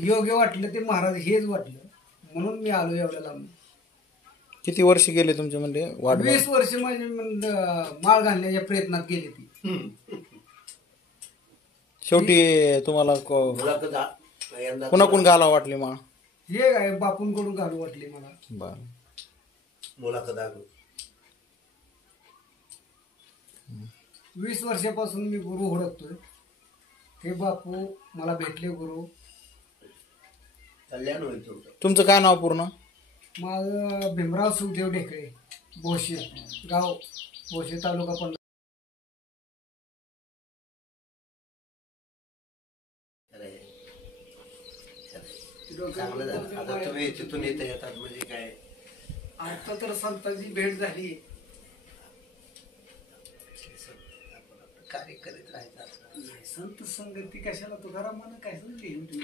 योग्य वाटलं ते महाराज हेच वाटलं म्हणून मी आलो एवढ्या लांब. किती वर्ष गेले तुमचे म्हणजे वाट? 20 वर्ष म्हणजे माळ घालण्याच्या प्रयत्नात गेली ती. शेवटी तुम्हाला कोणाकडून घालावं वाटली माळ? हे काय बापूंकडून घालू वाटली मला. बर. मुलाखत 20 वर्षापासून मी गुरु हुडकतोय. हे बापू मला भेटले गुरु. कल्याण होईल तुमचं. तुमचं काय नाव पूर्ण? माझं भीमराव सुखदेव ढेकळे, भोसे गाव, भोसे तालुका पंढरपूर. चांगलं झालं. आता तुम्ही तिथून इथे येतात म्हणजे काय, आता तर संतांची भेट झाली. कार्य करीत राहायचं. संत संगती कशाला तुकारामानं काय सांगितली?